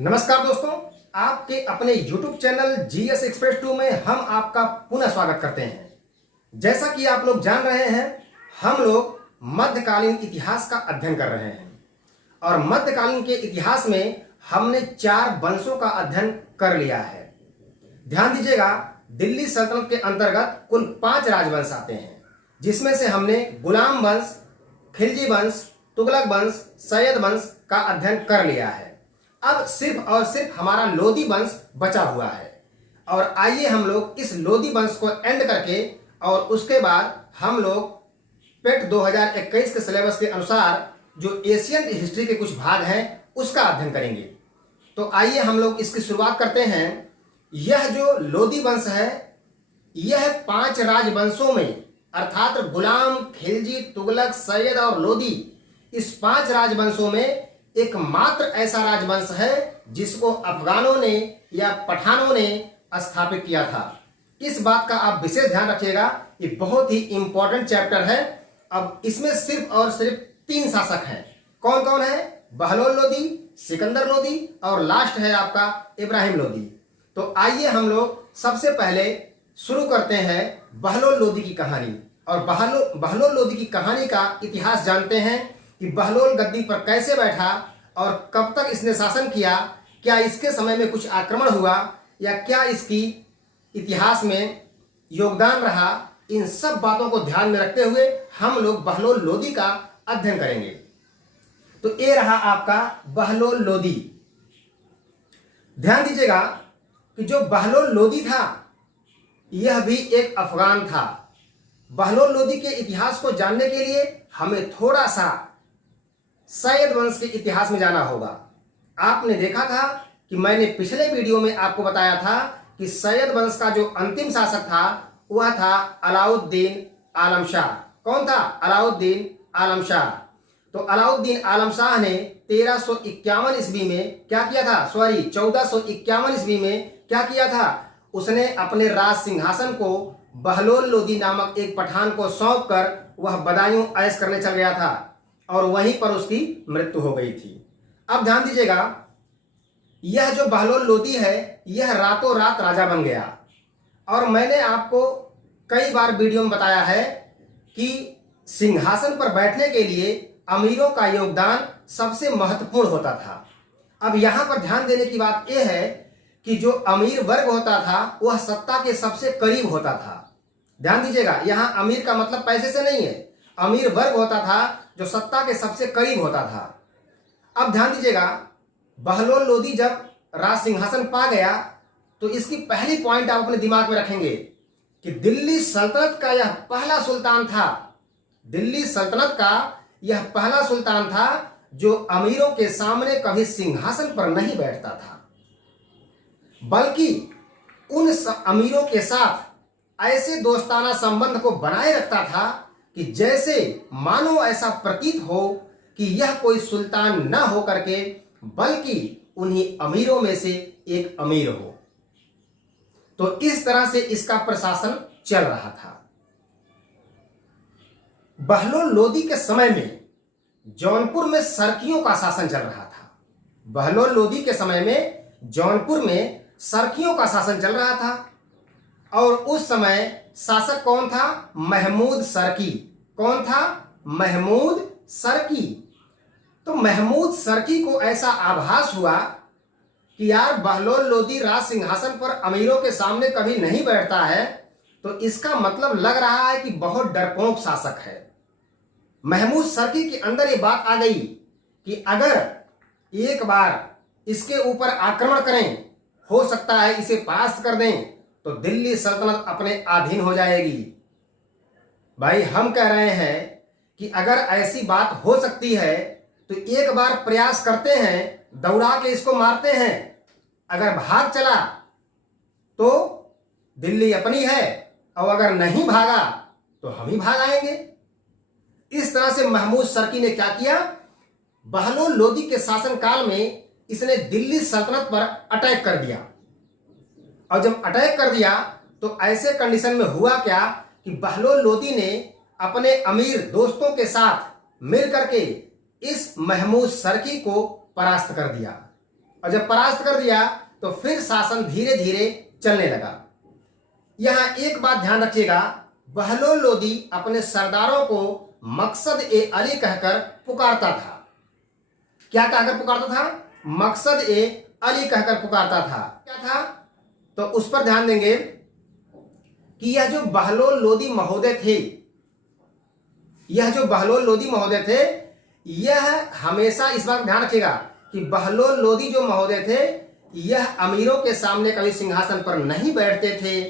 नमस्कार दोस्तों, आपके अपने YouTube चैनल GS एक्सप्रेस 2 में हम आपका पुनः स्वागत करते हैं। जैसा कि आप लोग जान रहे हैं, हम लोग मध्यकालीन इतिहास का अध्ययन कर रहे हैं और मध्यकालीन के इतिहास में हमने 4 वंशों का अध्ययन कर लिया है। ध्यान दीजिएगा, दिल्ली सल्तनत के अंतर्गत कुल 5 राजवंश आते हैं, जिसमें से हमने गुलाम वंश, खिलजी वंश, तुगलक वंश, सैयद वंश का अध्ययन कर लिया है। अब सिर्फ और सिर्फ हमारा लोदी वंश बचा हुआ है और आइए हम लोग इस लोदी वंश को एंड करके और उसके बाद हम लोग पेट 2021 के सिलेबस के अनुसार जो एशियन हिस्ट्री के कुछ भाग हैं उसका अध्ययन करेंगे। तो आइए हम लोग इसकी शुरुआत करते हैं। यह जो लोदी वंश है, यह 5 राजवंशों में अर्थात गुलाम, खिलजी, तुगलक, सैयद और लोदी, इस 5 राजवंशों में एकमात्र ऐसा राजवंश है जिसको अफगानों ने या पठानों ने स्थापित किया था। इस बात का आप विशेष ध्यान रखिएगा, ये बहुत ही इंपॉर्टेंट चैप्टर है। अब इसमें सिर्फ और सिर्फ 3 शासक हैं। कौन कौन है? बहलोल लोदी, सिकंदर लोदी और लास्ट है आपका इब्राहिम लोदी। तो आइए हम लोग सबसे पहले शुरू करते हैं बहलोल लोदी की कहानी और बहलोल लोदी की कहानी का इतिहास जानते हैं कि बहलोल गद्दी पर कैसे बैठा और कब तक इसने शासन किया, क्या इसके समय में कुछ आक्रमण हुआ या क्या इसकी इतिहास में योगदान रहा। इन सब बातों को ध्यान में रखते हुए हम लोग बहलोल लोदी का अध्ययन करेंगे। तो ये रहा आपका बहलोल लोदी। ध्यान दीजिएगा कि जो बहलोल लोदी था यह भी एक अफगान था। बहलोल लोदी के इतिहास को जानने के लिए हमें थोड़ा सा सैयद वंश के इतिहास में जाना होगा। आपने देखा था कि मैंने पिछले वीडियो में आपको बताया था कि सैयद वंश का जो अंतिम शासक था वह था अलाउद्दीन आलम शाह। कौन था? अलाउद्दीन आलम शाह। तो अलाउद्दीन आलम शाह ने 1351 ईस्वी में क्या किया था? 1451 ईस्वी में क्या किया था? उसने अपने राज सिंहासन को बहलोल लोदी नामक एक पठान को सौंप कर वह बदायूं ऐश करने चल गया था और वहीं पर उसकी मृत्यु हो गई थी। अब ध्यान दीजिएगा, यह जो बहलोल लोदी है यह रातों रात राजा बन गया और मैंने आपको कई बार वीडियो में बताया है कि सिंहासन पर बैठने के लिए अमीरों का योगदान सबसे महत्वपूर्ण होता था। अब यहां पर ध्यान देने की बात यह है कि जो अमीर वर्ग होता था वह सत्ता के सबसे करीब होता था। ध्यान दीजिएगा, यहां अमीर का मतलब पैसे से नहीं है, अमीर वर्ग होता था जो सत्ता के सबसे करीब होता था। अब ध्यान दीजिएगा, बहलोल लोदी जब राज सिंहासन पा गया तो इसकी पहली पॉइंट आप अपने दिमाग में रखेंगे कि दिल्ली सल्तनत का यह पहला सुल्तान था। दिल्ली सल्तनत का यह पहला सुल्तान था जो अमीरों के सामने कभी सिंहासन पर नहीं बैठता था, बल्कि उन अमीरों के साथ ऐसे दोस्ताना संबंध को बनाए रखता था कि जैसे मानो ऐसा प्रतीत हो कि यह कोई सुल्तान न हो करके बल्कि उन्हीं अमीरों में से एक अमीर हो। तो इस तरह से इसका प्रशासन चल रहा था। बहलोल लोदी के समय में जौनपुर में सरकियों का शासन चल रहा था। बहलोल लोदी के समय में जौनपुर में सरकियों का शासन चल रहा था और उस समय शासक कौन था? महमूद सरकी। कौन था? महमूद सरकी। तो महमूद सरकी को ऐसा आभास हुआ कि यार बहलोल लोदी राज सिंहासन पर अमीरों के सामने कभी नहीं बैठता है, तो इसका मतलब लग रहा है कि बहुत डरपोक शासक है। महमूद सरकी के अंदर ये बात आ गई कि अगर एक बार इसके ऊपर आक्रमण करें, हो सकता है इसे परास्त कर दें तो दिल्ली सल्तनत अपने अधीन हो जाएगी। भाई हम कह रहे हैं कि अगर ऐसी बात हो सकती है तो एक बार प्रयास करते हैं, दौड़ा के इसको मारते हैं। अगर भाग चला तो दिल्ली अपनी है और अगर नहीं भागा तो हम ही भाग आएंगे। इस तरह से महमूद सरकी ने क्या किया? बहलोल लोदी के शासनकाल में इसने दिल्ली सल्तनत पर अटैक कर दिया और जब अटैक कर दिया तो ऐसे कंडीशन में हुआ क्या कि बहलोल लोदी ने अपने अमीर दोस्तों के साथ मिल करके इस महमूद सरकी को परास्त कर दिया। और जब परास्त कर दिया तो फिर शासन धीरे धीरे चलने लगा। यहां एक बात ध्यान रखिएगा, बहलोल लोदी अपने सरदारों को मकसद ए अली कहकर पुकारता था। क्या कहकर पुकारता था? मकसद ए अली कहकर पुकारता था। क्या था? तो उस पर ध्यान देंगे कि यह जो बहलोल लोदी महोदय थे, यह हमेशा इस बात ध्यान रखिएगा कि बहलोल लोदी जो महोदय थे, यह अमीरों के सामने कभी सिंहासन पर नहीं बैठते थे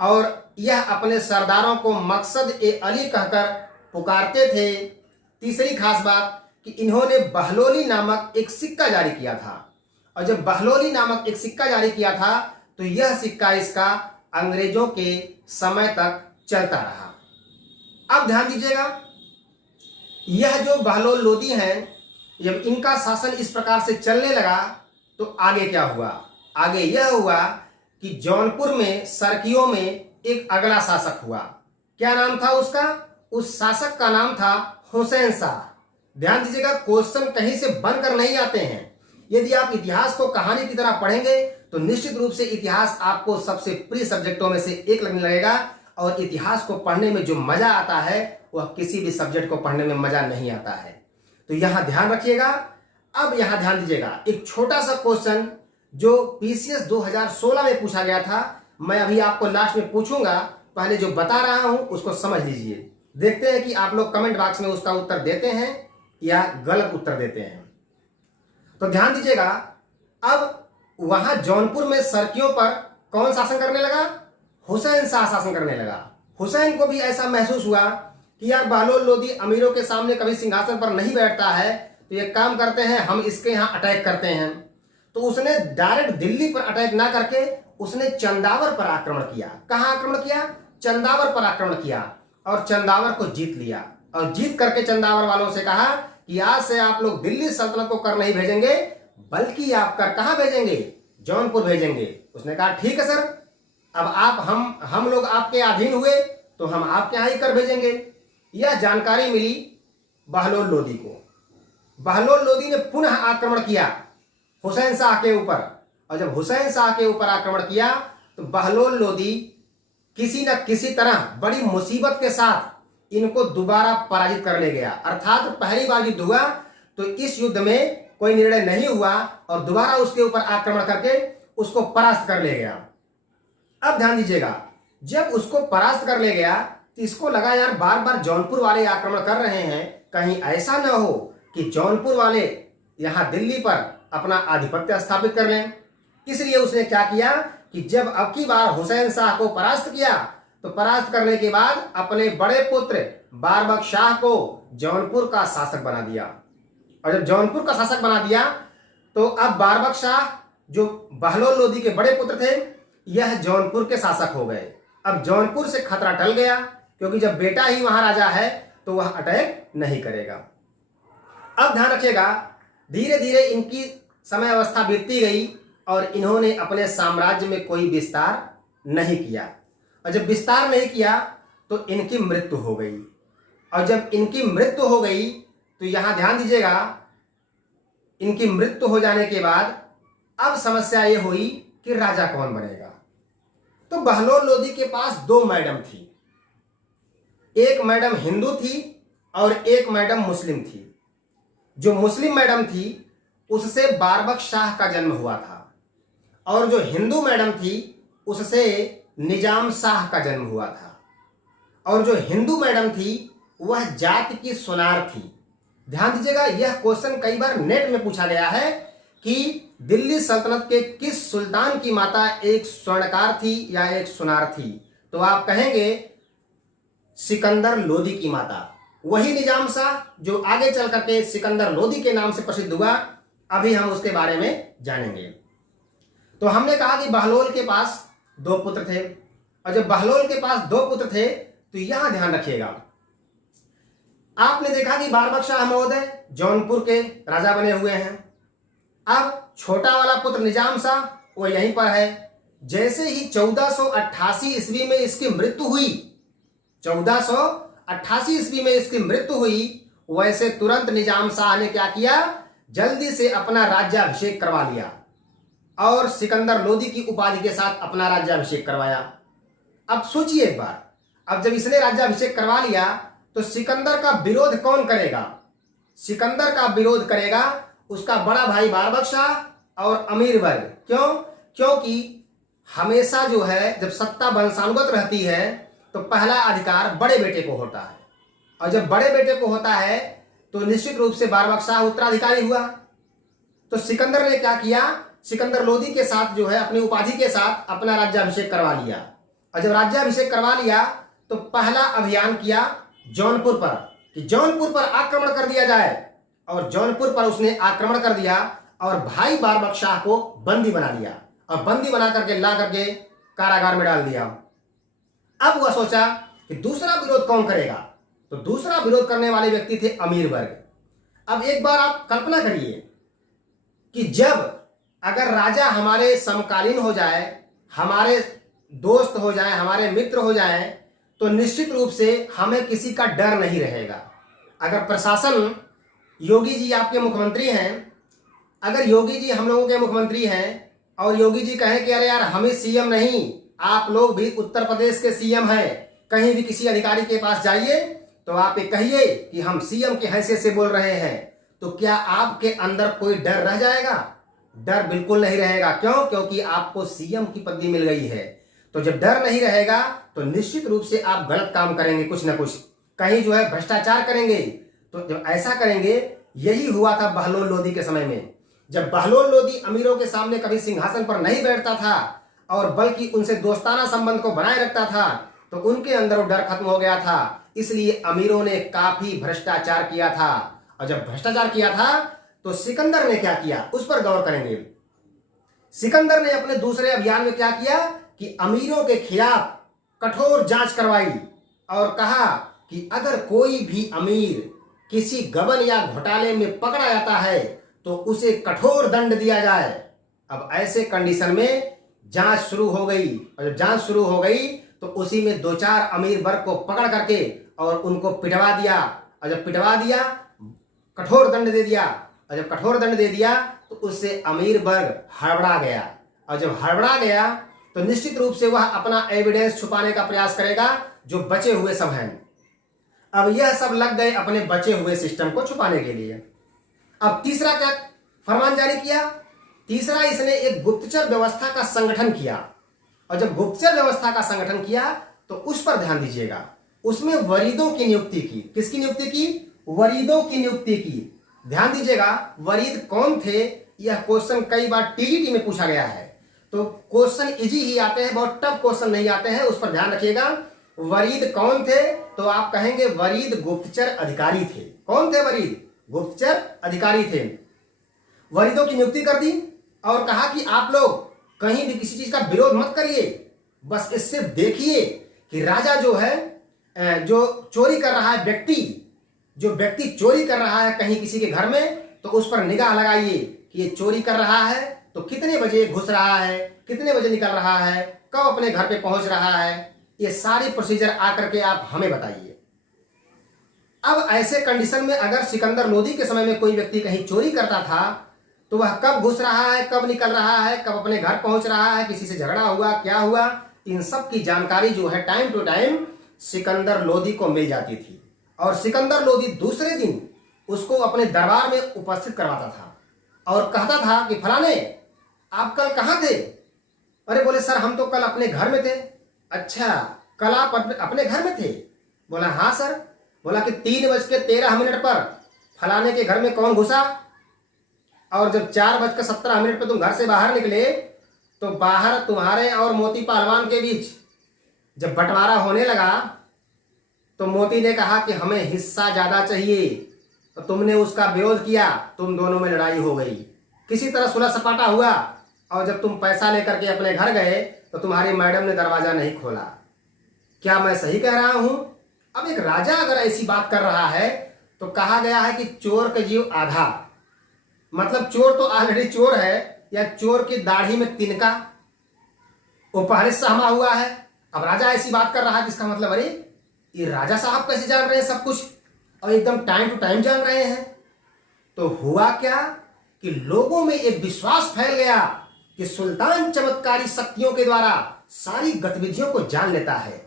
और यह अपने सरदारों को मकसद ए अली कहकर पुकारते थे। तीसरी खास बात कि इन्होंने बहलोली नामक एक सिक्का जारी किया था, और जब बहलोली नामक एक सिक्का जारी किया था तो यह सिक्का इसका अंग्रेजों के समय तक चलता रहा। अब ध्यान दीजिएगा, यह जो बहलोल लोदी हैं, जब इनका शासन इस प्रकार से चलने लगा तो आगे क्या हुआ? आगे यह हुआ कि जौनपुर में सरकियों में एक अगला शासक हुआ। क्या नाम था उसका? उस शासक का नाम था हुसैन शाह। ध्यान दीजिएगा, क्वेश्चन कहीं से बनकर नहीं आते हैं। यदि आप इतिहास को कहानी की तरह पढ़ेंगे तो निश्चित रूप से इतिहास आपको सबसे प्रिय सब्जेक्टों में से एक लगने लगेगा, और इतिहास को पढ़ने में जो मजा आता है वह किसी भी सब्जेक्ट को पढ़ने में मजा नहीं आता है। तो यहां ध्यान रखिएगा। अब यहां ध्यान दीजिएगा, एक छोटा सा क्वेश्चन जो पीसीएस 2016 में पूछा गया था, मैं अभी आपको लास्ट में पूछूंगा, पहले जो बता रहा हूं उसको समझ लीजिए। देखते हैं कि आप लोग कमेंट बॉक्स में उसका उत्तर देते हैं या गलत उत्तर देते हैं। तो ध्यान दीजिएगा, अब वहां जौनपुर में सरकियों पर कौन शासन करने लगा? हुसैन शाह शासन करने लगा। हुसैन को भी ऐसा महसूस हुआ कि यार बहलोल लोदी अमीरों के सामने कभी सिंहासन पर नहीं बैठता है, तो ये काम करते हैं, हम इसके यहाँ अटैक करते हैं। तो उसने डायरेक्ट दिल्ली पर अटैक ना करके उसने चंदावर पर आक्रमण किया। कहाँ आक्रमण किया? चंदावर पर आक्रमण किया, और चंदावर को जीत लिया, और जीत करके चंदावर वालों से कहा कि आज से आप लोग दिल्ली सल्तनत को कर नहीं भेजेंगे, बल्कि आप कर कहां भेजेंगे? जौनपुर भेजेंगे। उसने कहा ठीक है सर, अब आप हम लोग आपके अधीन हुए तो हम आपके यहां ही कर भेजेंगे। यह जानकारी मिली बहलोल लोदी को। बहलोल लोदी ने पुनः आक्रमण किया हुसैन शाह के ऊपर, और जब हुसैन शाह के ऊपर आक्रमण किया तो बहलोल लोदी किसी न किसी तरह बड़ी मुसीबत के साथ इनको दोबारा पराजित कर ले गया। अर्थात पहली बार युद्ध हुआ तो इस युद्ध में कोई निर्णय नहीं हुआ और दोबारा उसके ऊपर आक्रमण करके उसको परास्त कर ले गया। अब ध्यान दीजिएगा, जब उसको परास्त कर ले गया तो इसको लगा यार बार बार जौनपुर वाले आक्रमण कर रहे हैं, कहीं ऐसा न हो कि जौनपुर वाले यहां दिल्ली पर अपना आधिपत्य स्थापित कर लें। इसलिए उसने क्या किया कि जब अब की बार हुसैन शाह को परास्त किया तो परास्त करने के बाद अपने बड़े पुत्र बारबक शाह को जौनपुर का शासक बना दिया, और जब जौनपुर का शासक बना दिया तो अब बारबक शाह जो बहलोल लोदी के बड़े पुत्र थे, यह जौनपुर के शासक हो गए। अब जौनपुर से खतरा टल गया, क्योंकि जब बेटा ही वहां राजा है तो वह अटैक नहीं करेगा। अब ध्यान रखिएगा, धीरे धीरे इनकी समय अवस्था बीतती गई और इन्होंने अपने साम्राज्य में कोई विस्तार नहीं किया, और जब विस्तार नहीं किया तो इनकी मृत्यु हो गई। और जब इनकी मृत्यु हो गई तो यहां ध्यान दीजिएगा, इनकी मृत्यु हो जाने के बाद अब समस्या ये हुई कि राजा कौन बनेगा। तो बहलोल लोदी के पास दो मैडम थी, एक मैडम हिंदू थी और एक मैडम मुस्लिम थी। जो मुस्लिम मैडम थी उससे बारबक शाह का जन्म हुआ था, और जो हिंदू मैडम थी उससे निजाम शाह का जन्म हुआ था। और जो हिंदू मैडम थी वह जाति की सुनार थी। ध्यान दीजिएगा, यह क्वेश्चन कई बार नेट में पूछा गया है कि दिल्ली सल्तनत के किस सुल्तान की माता एक स्वर्णकार थी या एक सुनार थी, तो आप कहेंगे सिकंदर लोदी की माता। वही निजाम शाह जो आगे चल करके सिकंदर लोदी के नाम से प्रसिद्ध हुआ, अभी हम उसके बारे में जानेंगे। तो हमने कहा कि बहलोल के पास दो पुत्र थे, और जब बहलोल के पास दो पुत्र थे तो यहां ध्यान रखिएगा, आपने देखा कि बारबक शाह महोदय जौनपुर के राजा बने हुए हैं। अब छोटा वाला पुत्र निजाम शाह वो यहीं पर है। जैसे ही 1488 ईस्वी में इसकी मृत्यु हुई, 1488 ईस्वी में इसकी मृत्यु हुई, वैसे तुरंत निजाम शाह ने क्या किया, जल्दी से अपना राज्याभिषेक करवा लिया। और सिकंदर लोदी की उपाधि के साथ अपना राज्याभिषेक करवाया। अब सोचिए एक बार, अब जब इसने राज्याभिषेक करवा लिया तो सिकंदर का विरोध कौन करेगा? सिकंदर का विरोध करेगा उसका बड़ा भाई बारबक शाह और अमीर वर्ग। क्यों? क्योंकि हमेशा जो है जब सत्ता वंशानुगत रहती है तो पहला अधिकार बड़े बेटे को होता है, और जब बड़े बेटे को होता है तो निश्चित रूप से बारबक शाह उत्तराधिकारी हुआ। तो सिकंदर ने क्या किया? सिकंदर लोदी के साथ जो है अपनी उपाधि के साथ अपना राज्याभिषेक करवा लिया, और जब राज्याभिषेक करवा लिया तो पहला अभियान किया जौनपुर पर कि जौनपुर पर आक्रमण कर दिया जाए, और जौनपुर पर उसने आक्रमण कर दिया और भाई बारबक शाह को बंदी बना लिया और बंदी बना करके ला करके कारागार में डाल दिया। अब वह सोचा कि दूसरा विरोध कौन करेगा, तो दूसरा विरोध करने वाले व्यक्ति थे अमीर वर्ग। अब एक बार आप कल्पना करिए कि जब अगर राजा हमारे समकालीन हो जाए, हमारे दोस्त हो जाए, हमारे मित्र हो जाए, तो निश्चित रूप से हमें किसी का डर नहीं रहेगा। अगर प्रशासन, योगी जी आपके मुख्यमंत्री हैं, अगर योगी जी हम लोगों के मुख्यमंत्री हैं और योगी जी कहें कि अरे यार हमें सीएम नहीं, आप लोग भी उत्तर प्रदेश के सीएम हैं, कहीं भी किसी अधिकारी के पास जाइए तो आप ये कहिए कि हम सीएम की हैसियत से बोल रहे हैं, तो क्या आपके अंदर कोई डर रह जाएगा? डर बिल्कुल नहीं रहेगा। क्यों? क्योंकि आपको सीएम की पदवी मिल गई है। तो जब डर नहीं रहेगा तो निश्चित रूप से आप गलत काम करेंगे, कुछ ना कुछ कहीं जो है भ्रष्टाचार करेंगे। तो जब ऐसा करेंगे, यही हुआ था बहलोल लोदी के समय में। जब बहलोल लोदी अमीरों के सामने कभी सिंहासन पर नहीं बैठता था और बल्कि उनसे दोस्ताना संबंध को बनाए रखता था, तो उनके अंदर वो डर खत्म हो गया था। इसलिए अमीरों ने काफी भ्रष्टाचार किया था, और जब भ्रष्टाचार किया था तो सिकंदर ने क्या किया उस पर गौर करेंगे। सिकंदर ने अपने दूसरे अभियान में क्या किया कि अमीरों के खिलाफ कठोर जांच करवाई और कहा कि अगर कोई भी अमीर किसी गबन या घोटाले में पकड़ा जाता है तो उसे कठोर दंड दिया जाए। अब ऐसे कंडीशन में जांच शुरू हो गई, और जब जांच शुरू हो गई तो उसी में दो चार अमीर वर्ग को पकड़ करके और उनको पिटवा दिया, और जब पिटवा दिया कठोर दंड दे दिया, और जब कठोर दंड दे दिया तो उससे अमीर वर्ग हड़बड़ा गया, और जब हड़बड़ा गया तो निश्चित रूप से वह अपना एविडेंस छुपाने का प्रयास करेगा जो बचे हुए सब हैं। अब यह सब लग गए अपने बचे हुए सिस्टम को छुपाने के लिए। अब तीसरा क्या फरमान जारी किया? तीसरा, इसने एक गुप्तचर व्यवस्था का संगठन किया, और जब गुप्तचर व्यवस्था का संगठन किया तो उस पर ध्यान दीजिएगा। उसमें वरीदों की नियुक्ति की। किसकी नियुक्ति की? वरीदों की नियुक्ति की। ध्यान दीजिएगा, वरीद कौन थे? यह क्वेश्चन कई बार टीईटी में पूछा गया है, तो क्वेश्चन इजी ही आते हैं, बहुत टफ क्वेश्चन नहीं आते हैं, उस पर ध्यान रखिएगा। वरीद कौन थे? तो आप कहेंगे वरीद गुप्तचर अधिकारी थे। कौन थे वरीद? गुप्तचर अधिकारी थे। वरीदों की नियुक्ति कर दी और कहा कि आप लोग कहीं भी किसी चीज का विरोध मत करिए, बस इससे देखिए कि राजा जो है, जो चोरी कर रहा है व्यक्ति, जो व्यक्ति चोरी कर रहा है कहीं किसी के घर में, तो उस पर निगाह लगाइए कि ये चोरी कर रहा है तो कितने बजे घुस रहा है, कितने बजे निकल रहा है, कब अपने घर पे पहुंच रहा है, ये सारी प्रोसीजर आकर के आप हमें बताइए। अब ऐसे कंडीशन में अगर सिकंदर लोदी के समय में कोई व्यक्ति कहीं चोरी करता था तो वह कब घुस रहा है, कब निकल रहा है, कब अपने घर पहुंच रहा है, किसी से झगड़ा हुआ, क्या हुआ, इन सब की जानकारी जो है time to time Sikandar Lodi को मिल जाती थी। और सिकंदर लोदी दूसरे दिन उसको अपने दरबार में उपस्थित करवाता था और कहता था कि फलाने आप कल कहाँ थे? अरे बोले सर हम तो कल अपने घर में थे। अच्छा, कल आप अपने घर में थे? बोला हाँ सर। बोला कि 3:13 पर फलाने के घर में कौन घुसा? और जब 4:17 पर तुम घर से बाहर निकले तो बाहर तुम्हारे और मोती पहलवान के बीच जब बंटवारा होने लगा तो मोती ने कहा कि हमें हिस्सा ज्यादा चाहिए, तो तुमने उसका विरोध किया, तुम दोनों में लड़ाई हो गई, किसी तरह सुलह सपाटा हुआ, और जब तुम पैसा लेकर के अपने घर गए तो तुम्हारी मैडम ने दरवाजा नहीं खोला। क्या मैं सही कह रहा हूं? अब एक राजा अगर ऐसी बात कर रहा है तो कहा गया है कि चोर का जीव आधा, मतलब चोर तो ऑलरेडी चोर है, या चोर की दाढ़ी में तिनका, वो पहले से सहमा हुआ है। अब राजा ऐसी बात कर रहा है जिसका मतलब अरे ये राजा साहब कैसे जान रहे हैं सब कुछ, और एकदम टाइम टू टाइम जान रहे हैं। तो हुआ क्या कि लोगों में एक विश्वास फैल गया कि सुल्तान चमत्कारी शक्तियों के द्वारा सारी गतिविधियों को जान लेता है।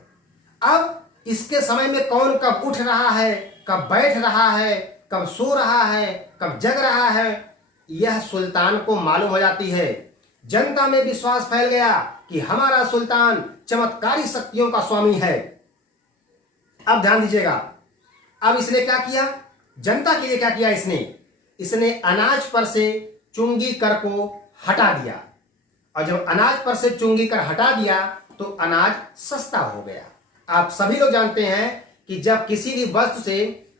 अब इसके समय में कौन कब उठ रहा है, कब बैठ रहा है, कब सो रहा है, कब जग रहा है, यह सुल्तान को मालूम हो जाती है। जनता में विश्वास फैल गया कि हमारा सुल्तान चमत्कारी शक्तियों का स्वामी है। अब ध्यान दीजिएगा, अब इसने क्या किया, जनता के लिए क्या किया इसने अनाज पर से चुंगी कर को हटा दिया। और जब अनाज पर से चुंगी कर हटा दिया तो अनाज सस्ता हो गया। आप सभी लोग जानते हैं कि जब किसी भी वस्तु से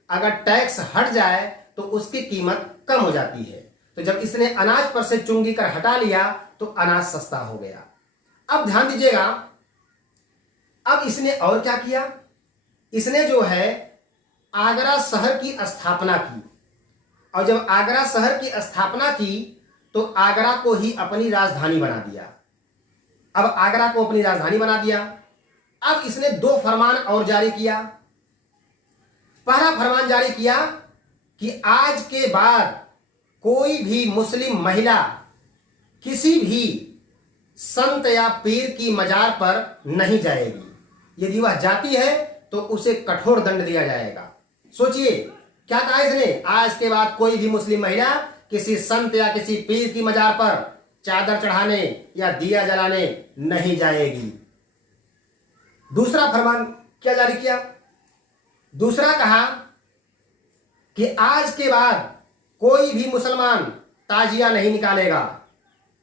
अगर टैक्स हट जाए तो उसकी कीमत कम हो जाती है। तो जब इसने अनाज पर से चुंगी कर हटा लिया तो अनाज सस्ता हो गया। अब ध्यान दीजिएगा, अब इसने और क्या किया, इसने जो है आगरा शहर की स्थापना की। और जब आगरा शहर की स्थापना की तो आगरा को ही अपनी राजधानी बना दिया। अब आगरा को अपनी राजधानी बना दिया। अब इसने 2 फरमान और जारी किया। पहला फरमान जारी किया कि आज के बाद कोई भी मुस्लिम महिला किसी भी संत या पीर की मजार पर नहीं जाएगी। यदि वह जाती है तो उसे कठोर दंड दिया जाएगा। सोचिए क्या कहा इसने, आज के बाद कोई भी मुस्लिम महिला किसी संत या किसी पीर की मजार पर चादर चढ़ाने या दिया जलाने नहीं जाएगी। दूसरा फरमान क्या जारी किया, दूसरा कहा कि आज के बाद कोई भी मुसलमान ताजिया नहीं निकालेगा।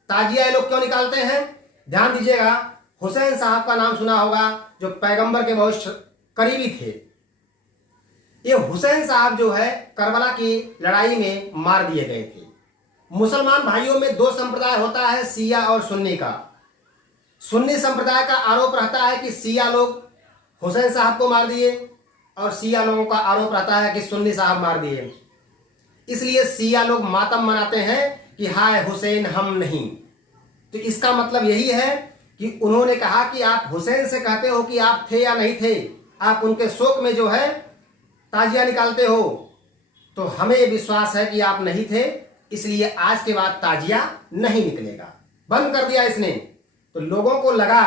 ताजिया ये लोग क्यों निकालते हैं, ध्यान दीजिएगा, हुसैन साहब का नाम सुना होगा जो पैगंबर के बहुत करीबी थे। ये हुसैन साहब जो है करबला की लड़ाई में मार दिए गए थे। मुसलमान भाइयों में 2 संप्रदाय होता है, शिया और सुन्नी का। सुन्नी संप्रदाय का आरोप रहता है कि शिया लोग हुसैन साहब को मार दिए और शिया लोगों का आरोप रहता है कि सुन्नी साहब मार दिए। इसलिए शिया लोग मातम मनाते हैं कि हाय हुसैन हम नहीं। तो इसका मतलब यही है कि उन्होंने कहा कि आप हुसैन से कहते हो कि आप थे या नहीं थे, आप उनके शोक में जो है ताजिया निकालते हो, तो हमें विश्वास है कि आप नहीं थे, इसलिए आज के बाद ताजिया नहीं निकलेगा। बंद कर दिया इसने। तो लोगों को लगा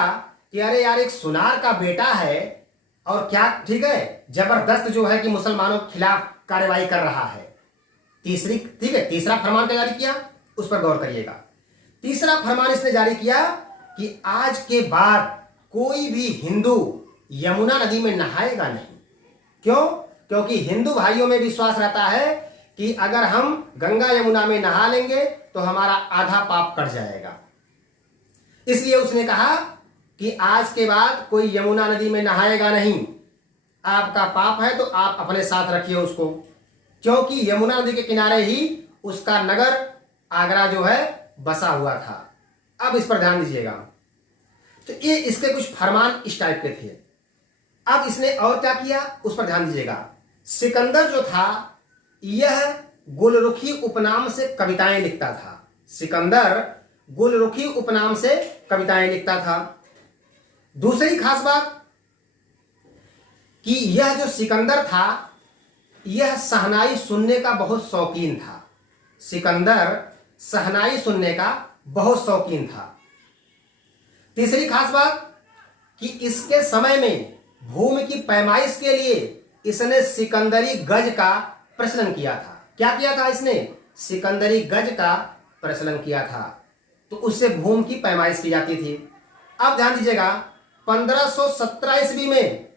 कि अरे यार एक सुनार का बेटा है और क्या ठीक है जबरदस्त जो है कि मुसलमानों के खिलाफ कार्रवाई कर रहा है। तीसरा फरमान क्या जारी किया, उस पर गौर करिएगा। तीसरा फरमान इसने जारी किया कि आज के बाद कोई भी हिंदू यमुना नदी में नहाएगा नहीं। क्यों, क्योंकि हिंदू भाइयों में विश्वास रहता है कि अगर हम गंगा यमुना में नहा लेंगे तो हमारा आधा पाप कट जाएगा। इसलिए उसने कहा कि आज के बाद कोई यमुना नदी में नहाएगा नहीं। आपका पाप है तो आप अपने साथ रखिए उसको, क्योंकि यमुना नदी के किनारे ही उसका नगर आगरा जो है बसा हुआ था। अब इस पर ध्यान दीजिएगा। तो ये इसके कुछ फरमान इस टाइप के थे। अब इसने और क्या किया उस पर ध्यान दीजिएगा। सिकंदर जो था यह गुलरुखी उपनाम से कविताएं लिखता था। सिकंदर गुलरुखी उपनाम से कविताएं लिखता था। दूसरी खास बात कि यह जो सिकंदर था यह शहनाई सुनने का बहुत शौकीन था। सिकंदर शहनाई सुनने का बहुत शौकीन था। तीसरी खास बात कि इसके समय में भूमि की पैमाइश के लिए इसने सिकंदरी गज का प्रचलन किया था। क्या किया था इसने, सिकंदरी गज का प्रचलन किया था। तो उससे भूमि की पैमाइश की जाती थी। अब ध्यान दीजिएगा 1517 ईस्वी में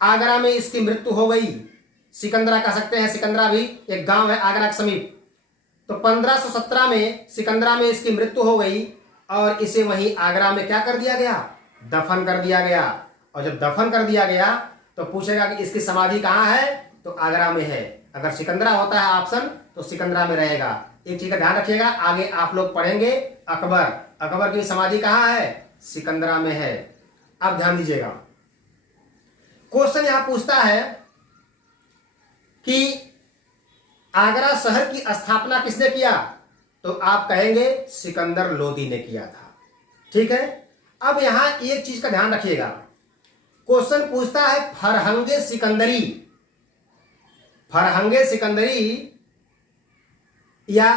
आगरा में इसकी मृत्यु हो गई। सिकंदरा कह सकते हैं, सिकंदरा भी एक गांव है आगरा के समीप। तो 1517 में सिकंदरा में इसकी मृत्यु हो गई और इसे वहीं आगरा में क्या कर दिया गया, दफन कर दिया गया। और जब दफन कर दिया गया तो पूछेगा कि इसकी समाधि कहाँ है, तो आगरा में है। अगर सिकंदरा होता है ऑप्शन तो सिकंदरा में रहेगा। एक चीज का ध्यान रखिएगा, आगे आप लोग पढ़ेंगे अकबर की समाधि कहाँ है, सिकंदरा में है। अब ध्यान दीजिएगा, क्वेश्चन यहां पूछता है कि आगरा शहर की स्थापना किसने किया, तो आप कहेंगे सिकंदर लोदी ने किया था। ठीक है। अब यहां एक चीज का ध्यान रखिएगा, क्वेश्चन पूछता है फरहंगे सिकंदरी या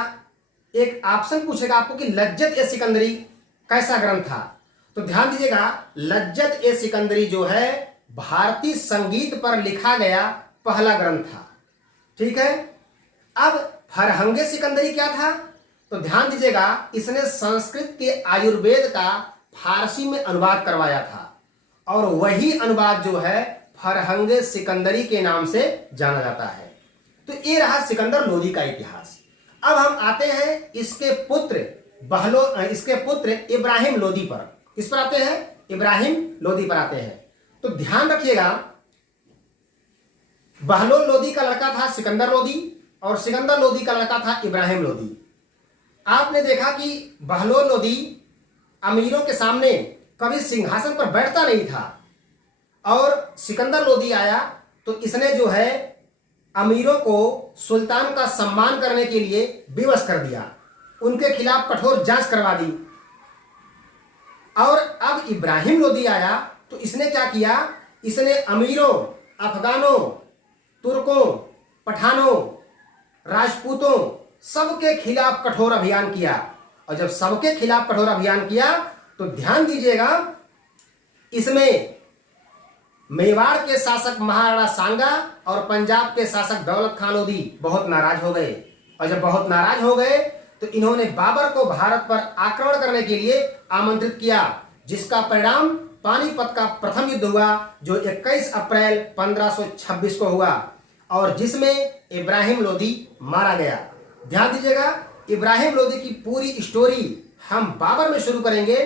एक ऑप्शन पूछेगा आपको कि लज्जत ए सिकंदरी कैसा ग्रंथ था। तो ध्यान दीजिएगा, लज्जत ए सिकंदरी जो है भारतीय संगीत पर लिखा गया पहला ग्रंथ था। ठीक है। अब फरहंगे सिकंदरी क्या था? तो ध्यान दीजिएगा, इसने संस्कृत के आयुर्वेद का फारसी में अनुवाद करवाया था और वही अनुवाद जो है फरहंगे सिकंदरी के नाम से जाना जाता है। तो ये रहा सिकंदर लोदी का इतिहास। अब हम आते हैं इसके पुत्र इब्राहिम लोदी पर। किस पर आते हैं? इब्राहिम लोदी पर आते हैं। तो ध्यान रखिएगा, बहलोल लोदी का लड़का था सिकंदर लोदी और सिकंदर लोदी का लड़का था इब्राहिम लोदी। आपने देखा कि बहलोल लोदी अमीरों के सामने कभी सिंहासन पर बैठता नहीं था और सिकंदर लोदी आया तो इसने जो है अमीरों को सुल्तान का सम्मान करने के लिए विवश कर दिया, उनके खिलाफ कठोर जांच करवा दी। और अब इब्राहिम लोदी आया तो इसने क्या किया? इसने अमीरों, अफगानों, तुर्कों, पठानों, राजपूतों सबके खिलाफ कठोर अभियान किया। और जब सबके खिलाफ कठोर अभियान किया तो ध्यान दीजिएगा, इसमें मेवाड़ के शासक महाराणा सांगा और पंजाब के शासक दौलत खान लोदी बहुत नाराज हो गए। और जब बहुत नाराज हो गए तो इन्होंने बाबर को भारत पर आक्रमण करने के लिए आमंत्रित किया, जिसका परिणाम पानीपत का प्रथम युद्ध हुआ जो 21 अप्रैल 1526 को हुआ और जिसमें इब्राहिम लोदी मारा गया। ध्यान दीजिएगा, इब्राहिम लोदी की पूरी स्टोरी हम बाबर में शुरू करेंगे।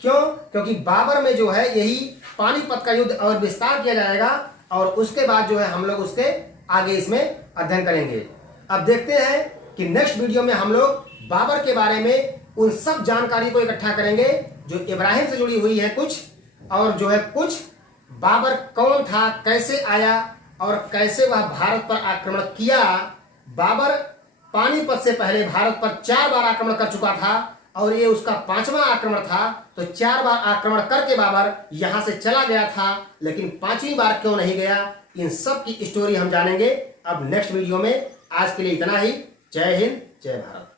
क्यों? क्योंकि बाबर में जो है यही पानीपत का युद्ध और विस्तार किया जाएगा और उसके बाद जो है हम लोग उसके आगे इसमें अध्ययन करेंगे। अब देखते हैं कि नेक्स्ट वीडियो में हम लोग बाबर के बारे में उन सब जानकारी को इकट्ठा करेंगे जो इब्राहिम से जुड़ी हुई है कुछ, और जो है कुछ बाबर कौन था, कैसे आया और कैसे वह भारत पर आक्रमण किया। बाबर पानीपत से पहले भारत पर 4 बार आक्रमण कर चुका था और ये उसका 5वां आक्रमण था। तो 4 बार आक्रमण करके बाबर यहां से चला गया था, लेकिन 5वीं बार क्यों नहीं गया, इन सब की स्टोरी हम जानेंगे अब नेक्स्ट वीडियो में। आज के लिए इतना ही। जय हिंद, जय भारत।